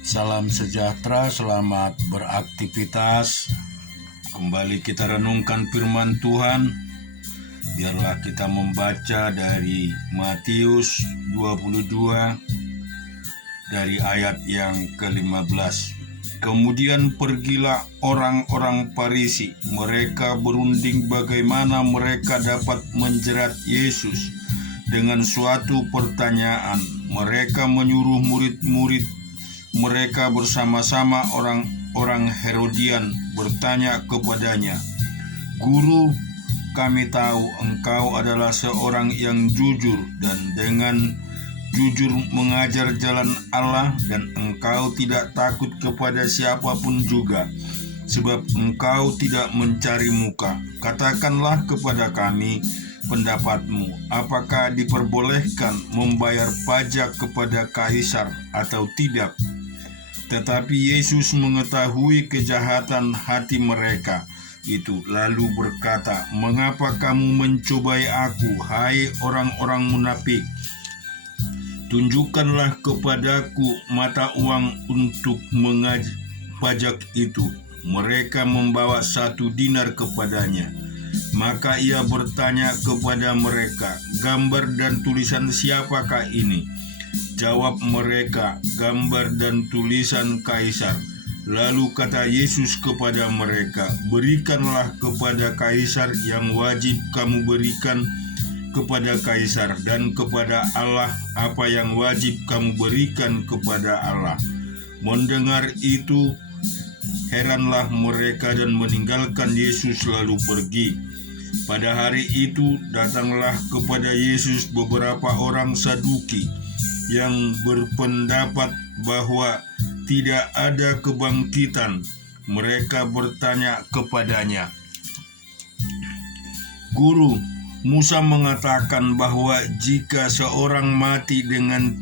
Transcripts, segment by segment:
Salam sejahtera, selamat beraktivitas. Kembali kita renungkan firman Tuhan. Biarlah kita membaca dari Matius 22 dari ayat yang ke-15. Kemudian pergilah orang-orang Farisi. Mereka berunding bagaimana mereka dapat menjerat Yesus dengan suatu pertanyaan. Mereka menyuruh murid-murid mereka bersama-sama orang-orang Herodian bertanya kepadanya, "Guru, kami tahu engkau adalah seorang yang jujur dan dengan jujur mengajar jalan Allah dan engkau tidak takut kepada siapapun juga, sebab engkau tidak mencari muka. Katakanlah kepada kami pendapatmu, apakah diperbolehkan membayar pajak kepada kaisar atau tidak?" Tetapi Yesus mengetahui kejahatan hati mereka itu, lalu berkata, "Mengapa kamu mencobai aku, hai orang-orang munafik? Tunjukkanlah kepadaku mata uang untuk pajak itu." Mereka membawa 1 dinar kepadanya. Maka ia bertanya kepada mereka, "Gambar dan tulisan siapakah ini?" Jawab mereka, "Gambar dan tulisan Kaisar." Lalu kata Yesus kepada mereka, "Berikanlah kepada Kaisar yang wajib kamu berikan kepada Kaisar, dan kepada Allah apa yang wajib kamu berikan kepada Allah." Mendengar itu, heranlah mereka dan meninggalkan Yesus lalu pergi. Pada hari itu datanglah kepada Yesus beberapa orang Saduki yang berpendapat bahwa tidak ada kebangkitan. Mereka bertanya kepadanya, "Guru, Musa mengatakan bahwa jika seorang mati dengan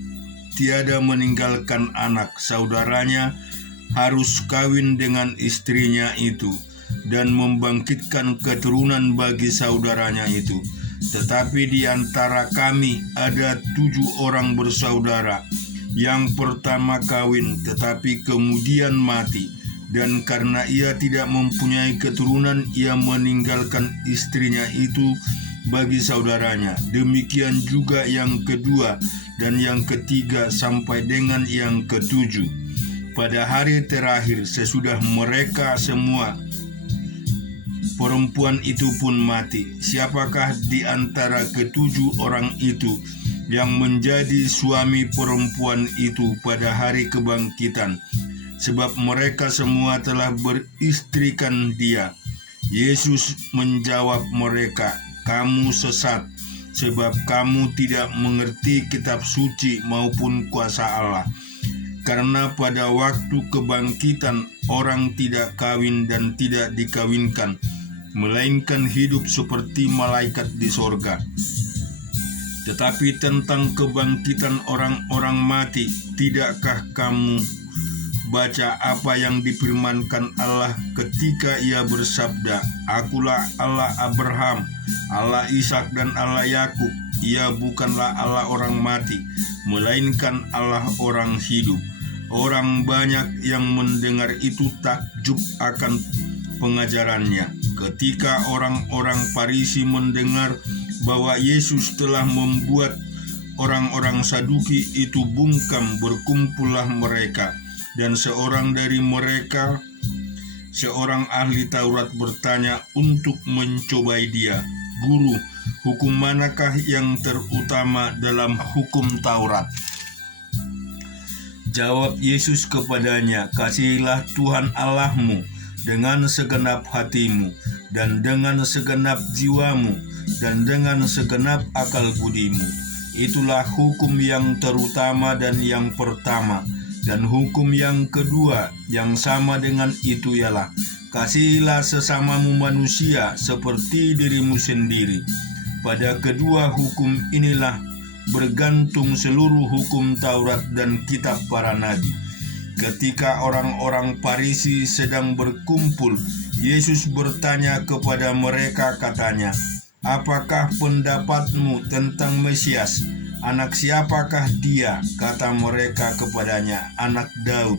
tiada meninggalkan anak, saudaranya harus kawin dengan istrinya itu dan membangkitkan keturunan bagi saudaranya itu. Tetapi di antara kami ada 7 orang bersaudara. Yang pertama kawin, tetapi kemudian mati, dan karena ia tidak mempunyai keturunan, ia meninggalkan istrinya itu bagi saudaranya. Demikian juga yang kedua dan yang ketiga sampai dengan yang ke-7. Pada hari terakhir sesudah mereka semua, perempuan itu pun mati. Siapakah di antara ke-7 orang itu yang menjadi suami perempuan itu pada hari kebangkitan? Sebab mereka semua telah beristrikan dia." Yesus menjawab mereka, "Kamu sesat, sebab kamu tidak mengerti kitab suci maupun kuasa Allah. Karena pada waktu kebangkitan orang tidak kawin dan tidak dikawinkan, melainkan hidup seperti malaikat di sorga. Tetapi tentang kebangkitan orang-orang mati, tidakkah kamu baca apa yang difirmankan Allah ketika ia bersabda, 'Akulah Allah Abraham, Allah Ishak dan Allah Yakub'? Ia bukanlah Allah orang mati, melainkan Allah orang hidup." Orang banyak yang mendengar itu takjub akan pengajarannya. Ketika orang-orang Farisi mendengar bahwa Yesus telah membuat orang-orang Saduki itu bungkam, berkumpullah mereka, dan seorang dari mereka, seorang ahli Taurat, bertanya untuk mencobai dia, "Guru, hukum manakah yang terutama dalam hukum Taurat?" Jawab Yesus kepadanya, "Kasihilah Tuhan Allahmu dengan segenap hatimu, dan dengan segenap jiwamu, dan dengan segenap akal budimu. Itulah hukum yang terutama dan yang pertama. Dan hukum yang kedua yang sama dengan itu ialah, kasihilah sesamamu manusia seperti dirimu sendiri. Pada kedua hukum inilah bergantung seluruh hukum Taurat dan kitab para nabi." Ketika orang-orang Farisi sedang berkumpul, Yesus bertanya kepada mereka, katanya, "Apakah pendapatmu tentang Mesias? "Anak siapakah dia?" Kata mereka kepadanya, "Anak Daud."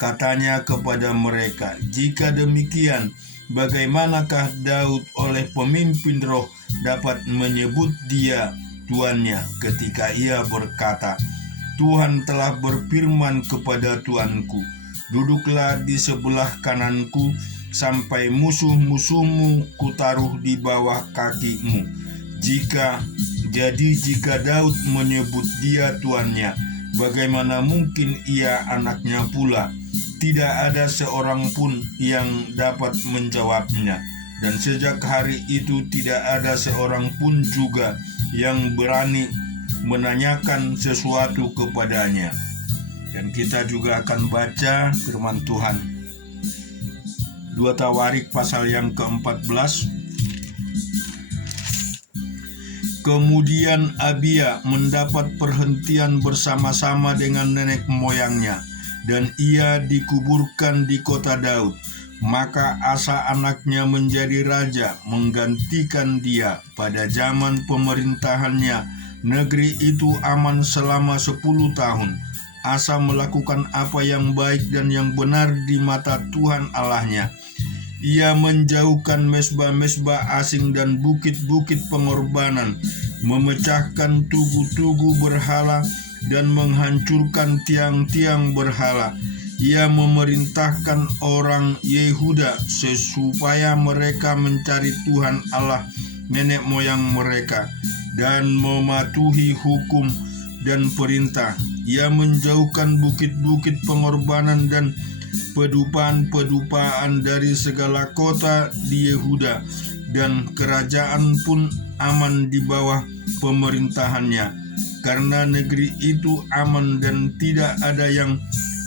Katanya kepada mereka, "Jika demikian, bagaimanakah Daud oleh pemimpin roh dapat menyebut dia tuannya ketika ia berkata, 'Tuhan telah berfirman kepada Tuanku, duduklah di sebelah kananku sampai musuh-musuhmu kutaruh di bawah kakimu.' Jika Daud menyebut dia tuannya, bagaimana mungkin ia anaknya pula?" Tidak ada seorang pun yang dapat menjawabnya, dan sejak hari itu tidak ada seorang pun juga yang berani menanyakan sesuatu kepadanya. Dan kita juga akan baca firman Tuhan 2 Tawarik pasal yang ke-14. Kemudian Abia mendapat perhentian bersama-sama dengan nenek moyangnya, dan ia dikuburkan di kota Daud. Maka Asa anaknya menjadi raja menggantikan dia. Pada zaman pemerintahannya, negeri itu aman selama 10 tahun. Asa melakukan apa yang baik dan yang benar di mata Tuhan Allahnya. Ia menjauhkan mesbah-mesbah asing dan bukit-bukit pengorbanan, memecahkan tugu-tugu berhala, dan menghancurkan tiang-tiang berhala. Ia memerintahkan orang Yehuda supaya mereka mencari Tuhan Allah nenek moyang mereka dan mematuhi hukum dan perintah. Ia menjauhkan bukit-bukit pengorbanan dan pedupaan-pedupaan dari segala kota di Yehuda, dan kerajaan pun aman di bawah pemerintahannya. Karena negeri itu aman dan tidak ada yang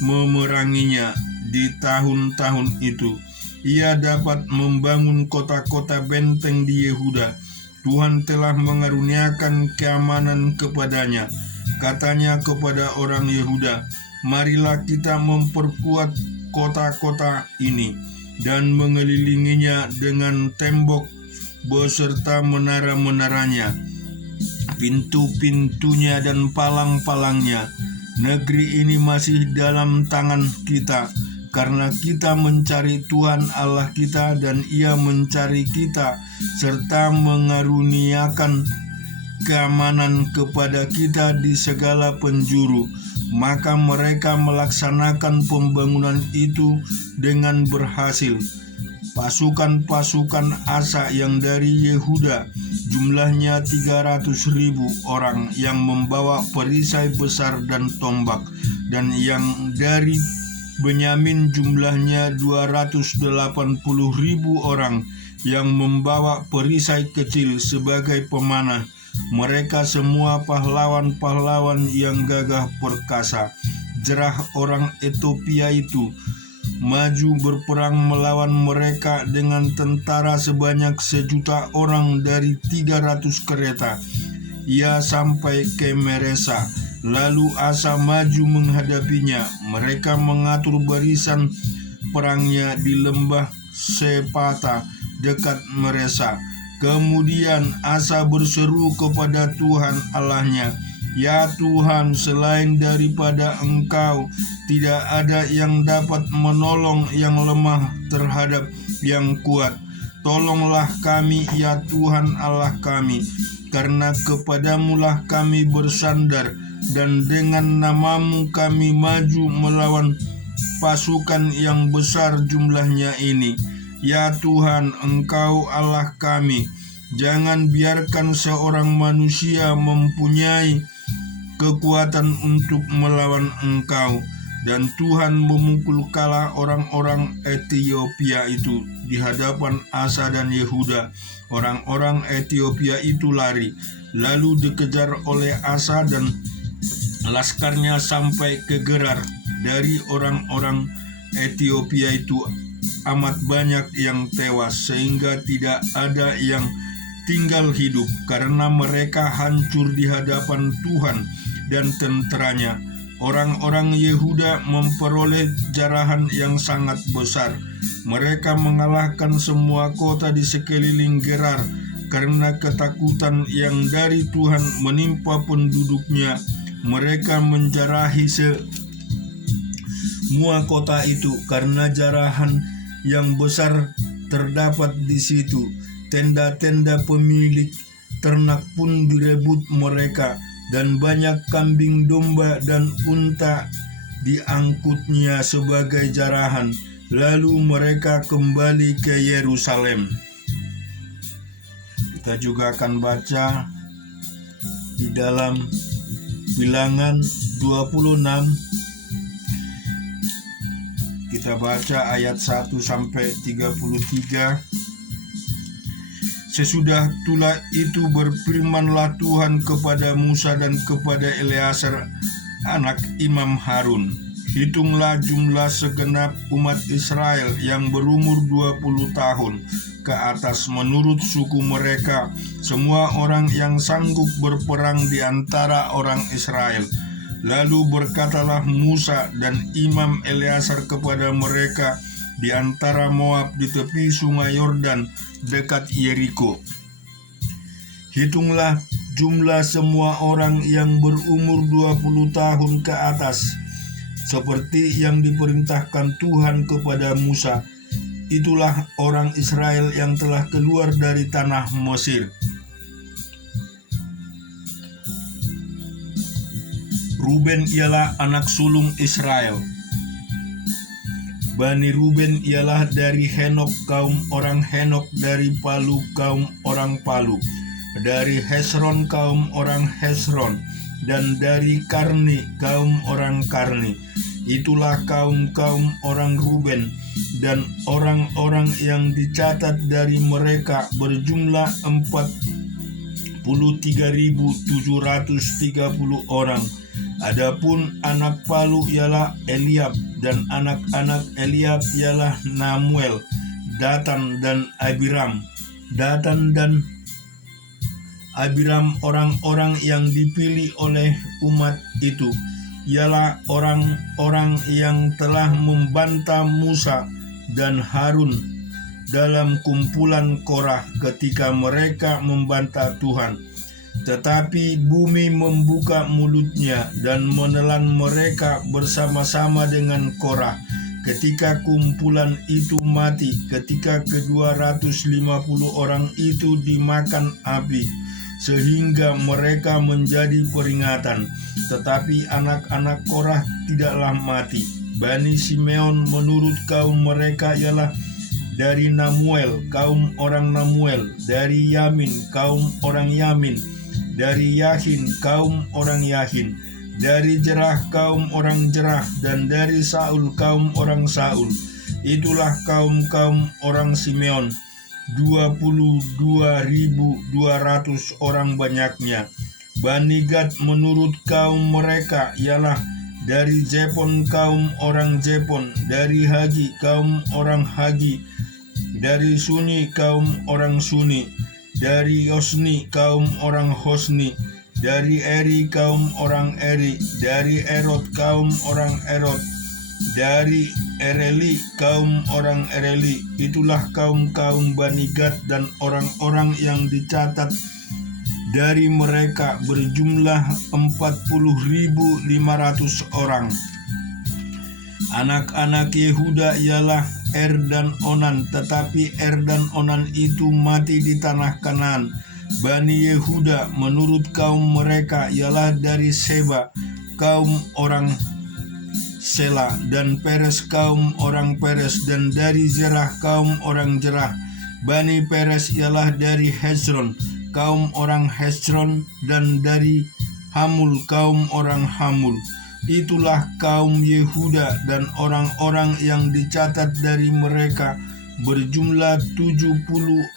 memeranginya di tahun-tahun itu, ia dapat membangun kota-kota benteng di Yehuda. Tuhan telah mengaruniakan keamanan kepadanya. Katanya kepada orang Yehuda, "Marilah kita memperkuat kota-kota ini dan mengelilinginya dengan tembok beserta menara-menaranya, pintu-pintunya dan palang-palangnya. Negeri ini masih dalam tangan kita, karena kita mencari Tuhan Allah kita dan Ia mencari kita, serta mengaruniakan keamanan kepada kita di segala penjuru." Maka mereka melaksanakan pembangunan itu dengan berhasil. Pasukan-pasukan Asa yang dari Yehuda jumlahnya 300.000 orang yang membawa perisai besar dan tombak, dan yang dari Benyamin jumlahnya 280.000 orang yang membawa perisai kecil sebagai pemanah. Mereka semua pahlawan-pahlawan yang gagah perkasa. Jerah orang Ethiopia itu maju berperang melawan mereka dengan tentara sebanyak 1.000.000 orang dari 300 kereta. Ia sampai ke Meresa, lalu Asa maju menghadapinya. Mereka mengatur barisan perangnya di lembah Sepata dekat Meresa. Kemudian Asa berseru kepada Tuhan Allahnya, "Ya Tuhan, selain daripada Engkau, tidak ada yang dapat menolong yang lemah terhadap yang kuat. Tolonglah kami, ya Tuhan Allah kami, karena kepadamulah kami bersandar, dan dengan namamu kami maju melawan pasukan yang besar jumlahnya ini. Ya Tuhan, Engkau Allah kami, jangan biarkan seorang manusia mempunyai kekuatan untuk melawan Engkau." Dan Tuhan memukul kalah orang-orang Ethiopia itu di hadapan Asa dan Yehuda. Orang-orang Ethiopia itu lari, lalu dikejar oleh Asa dan laskarnya sampai ke Gerar. Dari orang-orang Ethiopia itu amat banyak yang tewas, sehingga tidak ada yang tinggal hidup, karena mereka hancur di hadapan Tuhan dan tenteranya. Orang-orang Yehuda memperoleh jarahan yang sangat besar. Mereka mengalahkan semua kota di sekeliling Gerar, karena ketakutan yang dari Tuhan menimpa penduduknya, mereka menjarahi semua kota itu karena jarahan yang besar terdapat di situ. Tenda-tenda pemilik ternak pun direbut mereka, dan banyak kambing domba dan unta diangkutnya sebagai jarahan. Lalu mereka kembali ke Yerusalem. Kita juga akan baca di dalam Bilangan 26. Kita baca ayat 1 sampai 33. Sesudah itulah itu berfirmanlah Tuhan kepada Musa dan kepada Eleazar anak Imam Harun. Hitunglah jumlah segenap umat Israel yang berumur 20 tahun ke atas menurut suku mereka, semua orang yang sanggup berperang di antara orang Israel. Lalu berkatalah Musa dan Imam Eleazar kepada mereka di antara Moab di tepi sungai Yordan dekat Yeriko. Hitunglah jumlah semua orang yang berumur 20 tahun ke atas, seperti yang diperintahkan Tuhan kepada Musa. Itulah orang Israel yang telah keluar dari tanah Mesir. Ruben ialah anak sulung Israel. Bani Ruben ialah dari Henok kaum orang Henok, dari Palu kaum orang Palu, dari Hesron kaum orang Hesron, dan dari Karni kaum orang Karni. Itulah kaum-kaum orang Ruben, dan orang-orang yang dicatat dari mereka berjumlah 43.730 orang. Adapun anak Palu ialah Eliab, dan anak-anak Eliab ialah Namuel, Datan dan Abiram. Datan dan Abiram orang-orang yang dipilih oleh umat itu, ialah orang-orang yang telah membantah Musa dan Harun dalam kumpulan Korah ketika mereka membantah Tuhan. Tetapi bumi membuka mulutnya dan menelan mereka bersama-sama dengan Korah ketika kumpulan itu mati, ketika ke-250 orang itu dimakan api, sehingga mereka menjadi peringatan. Tetapi anak-anak Korah tidaklah mati. Bani Simeon menurut kaum mereka ialah dari Namuel, kaum orang Namuel, dari Yamin, kaum orang Yamin, dari Yahin, kaum orang Yahin, dari Jerah, kaum orang Jerah, dan dari Saul, kaum orang Saul. Itulah kaum-kaum orang Simeon, 22.200 orang banyaknya. Bani Gad menurut kaum mereka ialah dari Jepon, kaum orang Jepon, dari Hagi, kaum orang Hagi, dari Suni, kaum orang Suni, dari Hosni, kaum orang Hosni, dari Eri, kaum orang Eri, dari Erot, kaum orang Erot, dari Ereli, kaum orang Ereli. Itulah kaum-kaum Bani Gad, dan orang-orang yang dicatat dari mereka berjumlah 40.500 orang. Anak-anak Yehuda ialah Er dan Onan, tetapi Er dan Onan itu mati di tanah Kanaan. Bani Yehuda menurut kaum mereka ialah dari Seba, kaum orang Sela, dan Peres, kaum orang Peres, dan dari Zerah, kaum orang Zerah. Bani Peres ialah dari Hezron, kaum orang Hezron, dan dari Hamul, kaum orang Hamul. Itulah kaum Yehuda, dan orang-orang yang dicatat dari mereka berjumlah 76.500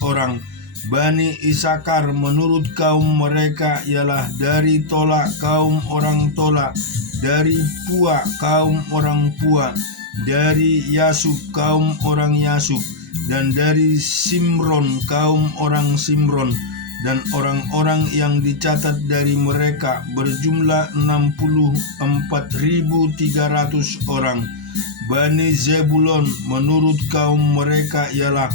orang. Bani Isakar menurut kaum mereka ialah dari Tola, kaum orang Tola, dari Pua, kaum orang Pua, dari Yasub, kaum orang Yasub, dan dari Simron, kaum orang Simron. Dan orang-orang yang dicatat dari mereka berjumlah 64.300 orang. Bani Zebulon menurut kaum mereka ialah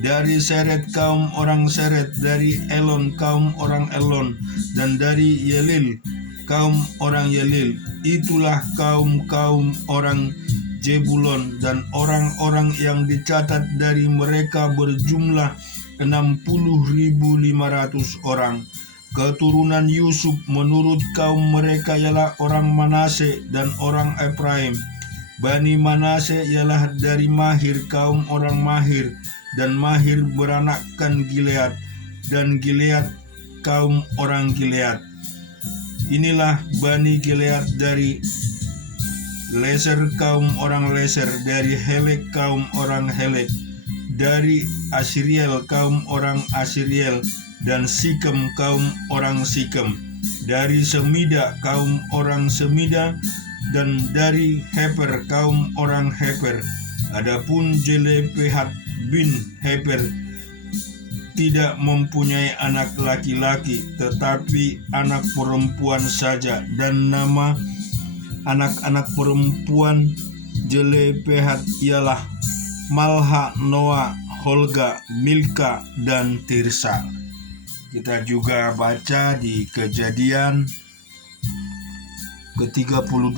dari Seret kaum orang Seret, dari Elon kaum orang Elon, dan dari Yelil kaum orang Yelil. Itulah kaum-kaum orang Jebulon, dan orang-orang yang dicatat dari mereka berjumlah 60.500 orang. Keturunan Yusuf menurut kaum mereka ialah orang Manase dan orang Efraim. Bani Manase ialah dari Mahir kaum orang Mahir, dan Mahir beranakkan Gilead, dan Gilead kaum orang Gilead. Inilah Bani Gilead dari Leser kaum orang Leser, dari Helek kaum orang Helek, dari Asiriel kaum orang Asiriel, dan Sikem kaum orang Sikem, dari Semida kaum orang Semida, dan dari Heper kaum orang Heper. Adapun Jelephehat bin Heper tidak mempunyai anak laki-laki, tetapi anak perempuan saja, dan nama anak-anak perempuan Jelephehat ialah Malha, Noa, Holga, Milka, dan Tirsa. Kita juga baca di Kejadian ke-32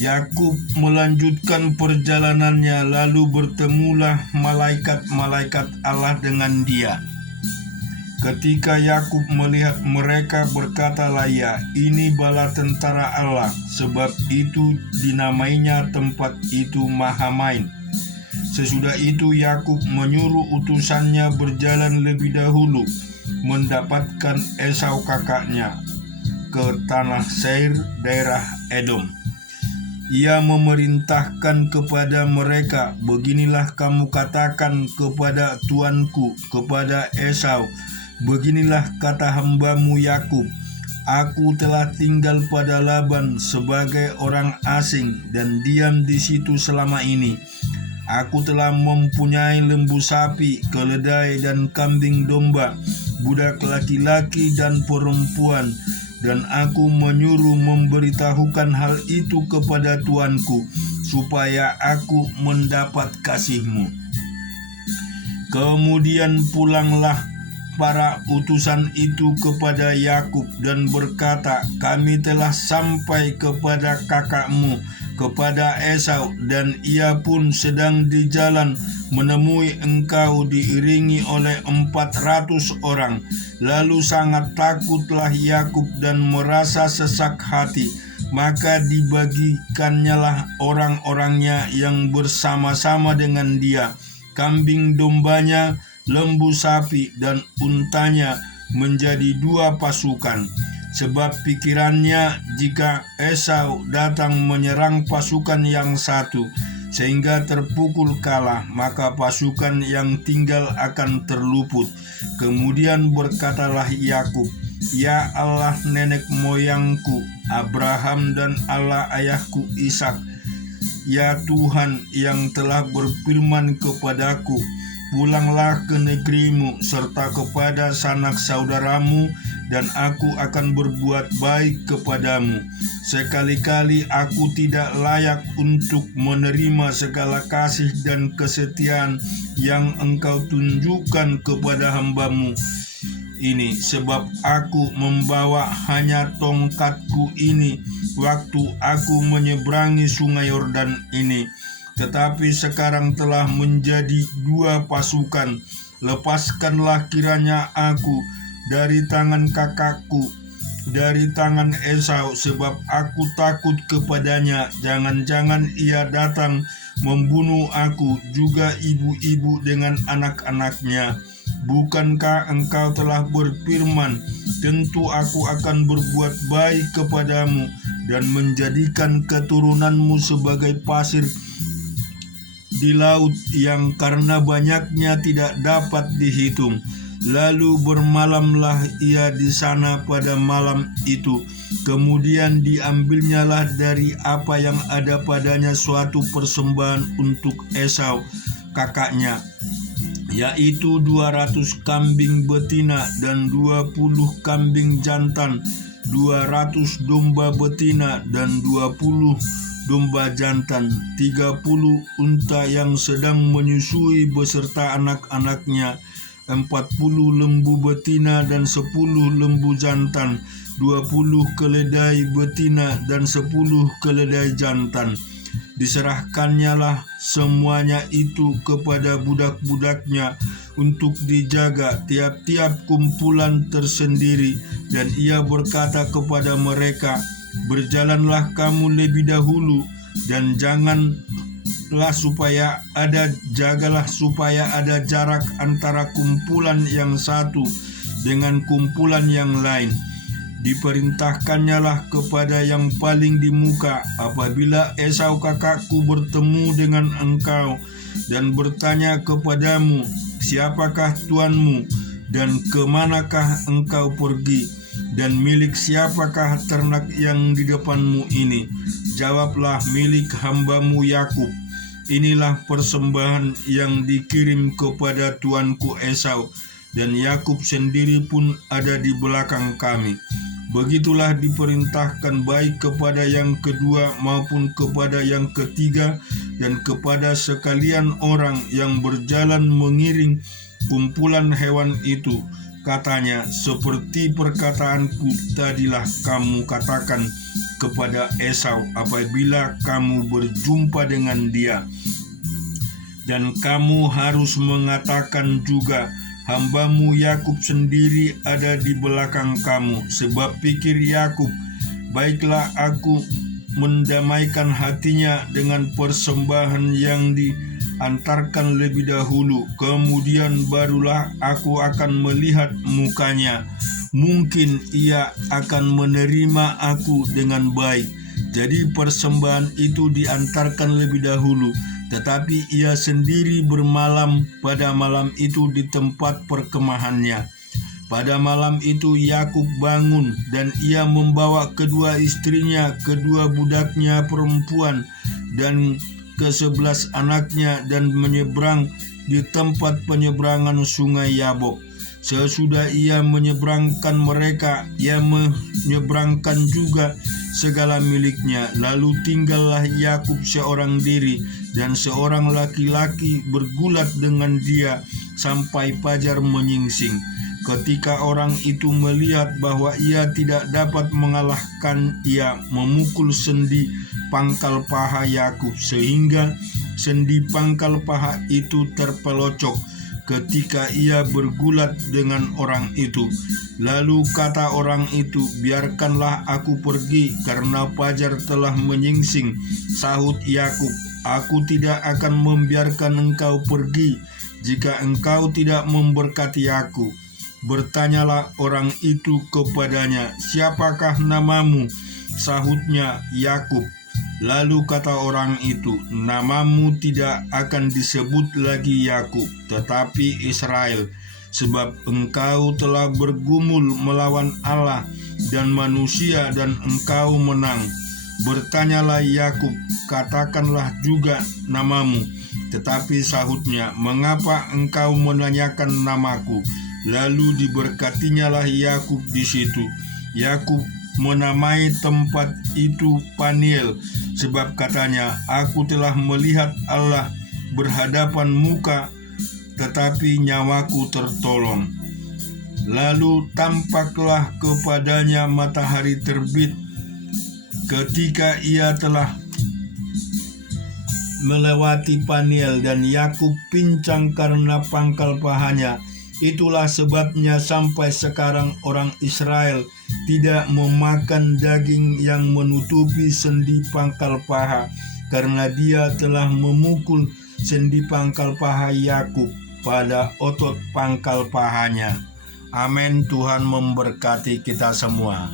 Yakub melanjutkan perjalanannya, lalu bertemulah malaikat-malaikat Allah dengan dia. Ketika Yakub melihat mereka, berkatalah ia, "Ini bala tentara Allah," sebab itu dinamainya tempat itu Mahanaim. Sesudah itu Yakub menyuruh utusannya berjalan lebih dahulu mendapatkan Esau kakaknya ke tanah Seir, daerah Edom. Ia memerintahkan kepada mereka, "Beginilah kamu katakan kepada tuanku, kepada Esau, beginilah kata hambamu Yakub, aku telah tinggal pada Laban sebagai orang asing dan diam di situ selama ini. Aku telah mempunyai lembu sapi, keledai dan kambing domba, budak laki-laki dan perempuan, dan aku menyuruh memberitahukan hal itu kepada tuanku, supaya aku mendapat kasihmu." Kemudian pulanglah para utusan itu kepada Yakub dan berkata, "Kami telah sampai kepada kakakmu, kepada Esau, dan ia pun sedang di jalan menemui engkau diiringi oleh 400 orang. Lalu sangat takutlah Yakub dan merasa sesak hati. Maka dibagikannya orang-orangnya yang bersama-sama dengan dia, kambing dombanya, lembu sapi, dan untanya menjadi 2 pasukan. Sebab pikirannya, jika Esau datang menyerang pasukan yang satu, sehingga terpukul kalah, maka pasukan yang tinggal akan terluput. Kemudian berkatalah Yakub, "Ya Allah nenek moyangku Abraham dan Allah ayahku Ishak, ya Tuhan yang telah berfirman kepadaku, pulanglah ke negerimu serta kepada sanak saudaramu, dan aku akan berbuat baik kepadamu. Sekali-kali aku tidak layak untuk menerima segala kasih dan kesetiaan yang engkau tunjukkan kepada hambamu ini, sebab aku membawa hanya tongkatku ini waktu aku menyeberangi sungai Yordan ini. Tetapi sekarang telah menjadi 2 pasukan. Lepaskanlah kiranya aku dari tangan kakakku, dari tangan Esau, sebab aku takut kepadanya. Jangan-jangan ia datang membunuh aku, juga ibu-ibu dengan anak-anaknya. Bukankah engkau telah berfirman, tentu aku akan berbuat baik kepadamu dan menjadikan keturunanmu sebagai pasir di laut yang karena banyaknya tidak dapat dihitung. Lalu bermalamlah ia di sana pada malam itu. Kemudian diambilnyalah dari apa yang ada padanya suatu persembahan untuk Esau kakaknya, yaitu 200 kambing betina dan 20 kambing jantan, 200 domba betina dan 20 domba jantan, 30 unta yang sedang menyusui beserta anak-anaknya, 40 lembu betina dan 10 lembu jantan, 20 keledai betina dan 10 keledai jantan. Diserahkannyalah semuanya itu kepada budak-budaknya untuk dijaga tiap-tiap kumpulan tersendiri. Dan ia berkata kepada mereka, "Berjalanlah kamu lebih dahulu, dan jagalah supaya ada jarak antara kumpulan yang satu dengan kumpulan yang lain." Diperintahkannyalah kepada yang paling di muka, "Apabila Esau kakakku bertemu dengan engkau dan bertanya kepadamu, 'Siapakah tuanmu dan kemanakah engkau pergi, dan milik siapakah ternak yang di depanmu ini?' Jawablah, 'Milik hambamu Yakub. Inilah persembahan yang dikirim kepada tuanku Esau, dan Yakub sendiri pun ada di belakang kami.' Begitulah diperintahkan baik kepada yang kedua maupun kepada yang ketiga dan kepada sekalian orang yang berjalan mengiring kumpulan hewan itu. Katanya, 'Seperti perkataanku tadilah kamu katakan kepada Esau apabila kamu berjumpa dengan dia. Dan kamu harus mengatakan juga, hambamu Yakub sendiri ada di belakang kamu. Sebab pikir Yakub, baiklah aku mendamaikan hatinya dengan persembahan yang diantarkan lebih dahulu. Kemudian barulah aku akan melihat mukanya. Mungkin ia akan menerima aku dengan baik.' Jadi persembahan itu diantarkan lebih dahulu, tetapi ia sendiri bermalam pada malam itu di tempat perkemahannya. Pada malam itu Yakub bangun, dan ia membawa kedua istrinya, kedua budaknya perempuan, dan ke-11 anaknya, dan menyeberang di tempat penyeberangan sungai Yabok. Sesudah ia menyeberangkan mereka, ia menyeberangkan juga segala miliknya. Lalu tinggallah Yakub seorang diri, dan seorang laki-laki bergulat dengan dia sampai fajar menyingsing. Ketika orang itu melihat bahwa ia tidak dapat mengalahkan, ia memukul sendi pangkal paha Yakub, sehingga sendi pangkal paha itu terpelocok ketika ia bergulat dengan orang itu. Lalu kata orang itu, "Biarkanlah aku pergi, karena fajar telah menyingsing." Sahut Yakub, "Aku tidak akan membiarkan engkau pergi jika engkau tidak memberkati aku." Bertanyalah orang itu kepadanya, "Siapakah namamu?" Sahutnya, "Yakub." Lalu kata orang itu, "Namamu tidak akan disebut lagi Yakub, tetapi Israel, sebab engkau telah bergumul melawan Allah dan manusia, dan engkau menang." Bertanyalah Yakub, "Katakanlah juga namamu." Tetapi sahutnya, "Mengapa engkau menanyakan namaku?" Lalu diberkatinyalah Yakub di situ. Yakub menamai tempat itu Paniel, sebab katanya, "Aku telah melihat Allah berhadapan muka, tetapi nyawaku tertolong." Lalu tampaklah kepadanya matahari terbit ketika ia telah melewati Paniel, dan Yakub pincang karena pangkal pahanya. Itulah sebabnya sampai sekarang orang Israel tidak memakan daging yang menutupi sendi pangkal paha, karena dia telah memukul sendi pangkal paha Yakub pada otot pangkal pahanya. Amin. Tuhan memberkati kita semua.